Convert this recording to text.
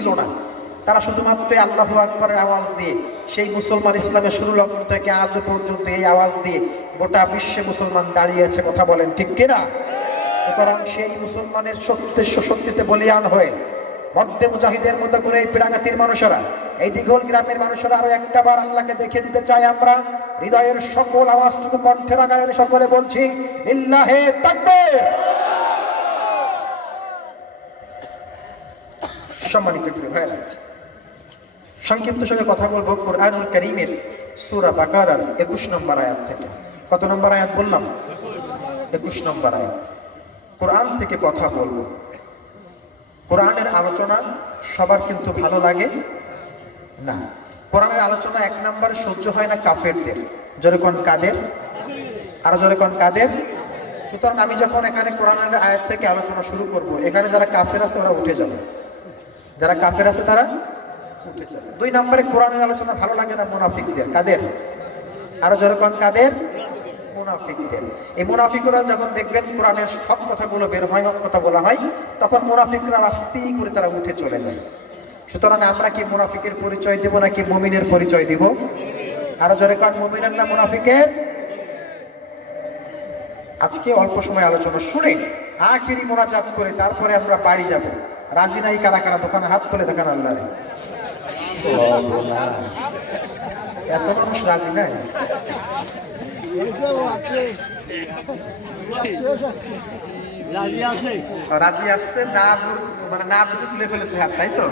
ছিল না, তারা শুধুমাত্র আল্লাহু আকবরের আওয়াজ দিয়ে সেই মুসলমান ইসলামের শুরু লগ্ন থেকে আজ পর্যন্ত এই আওয়াজ দিয়ে গোটা বিশ্বে মুসলমান দাঁড়িয়ে আছে। কথা বলেন ঠিক কিনা? সুতরাং সেই মুসলমানের শক্তিতে বলিয়ান হয়ে মর্দে মুজাহিদের মতো করে এই পিড়াগাতির মানুষেরা, এই দিঘল গ্রামের মানুষেরা আরো একটা বার আল্লাহকে দেখিয়ে দিতে চাই। আমরা হৃদয়ের সকল আওয়াজটুকু কণ্ঠে রাগায় সকলে বলছি লিল্লাহে তাকবীর। সম্মানিত প্রিয় ভাইরা, সংক্ষিপ্ত সঙ্গে কথা বলবো কুরআনুল কারীমের সূরা বাকারার 21 নম্বর আয়াত থেকে। কত নম্বর আয়াত বললাম? 21 নম্বর আয়াত। কোরআন থেকে কথা বলবো। কোরআনের আলোচনা সবার কিন্তু ভালো লাগে না। কোরআনের আলোচনা এক নম্বরে সহ্য হয় না কাফেরদের। জোরে কোন কাদের? আরো জোরে কোন কাদের? সুতরাং আমি যখন এখানে কোরআনের আয়াত থেকে আলোচনা শুরু করব, এখানে যারা কাফের আছে ওরা উঠে যাবে, যারা কাফের আছে তারা উঠে যাবে। 2 নম্বরে কোরআনের আলোচনা ভালো লাগে না মুনাফিকদের। কাদের? আরো জোরে কোন কাদের? মুনাফিকদের। এই মুনাফিকরা যখন দেখবেন কোরআনের সব কথাগুলো বের হয়, হক কথা বলা হয়, তখন মুনাফিকরা আস্তে করে তারা উঠে চলে যায়। সুতরাং আমরা কি মুনাফিকের পরিচয় দেব নাকি মুমিনের পরিচয় দিব? আরো জোরে কোন মুমিনের না মুনাফিকের? আজকে অল্প সময় আলোচনা শুনে আখিরি মোনাজাত করে তারপরে আমরা বাড়ি যাব। রাজি নাই কারা কারা? দোকানে হাত তুলে দেখান আল্লাহরে। এত মানুষ রাজি নাই। রাজি আছে না, মানে না বুঝে তুলে ফেলেছে হাত, তাই তো?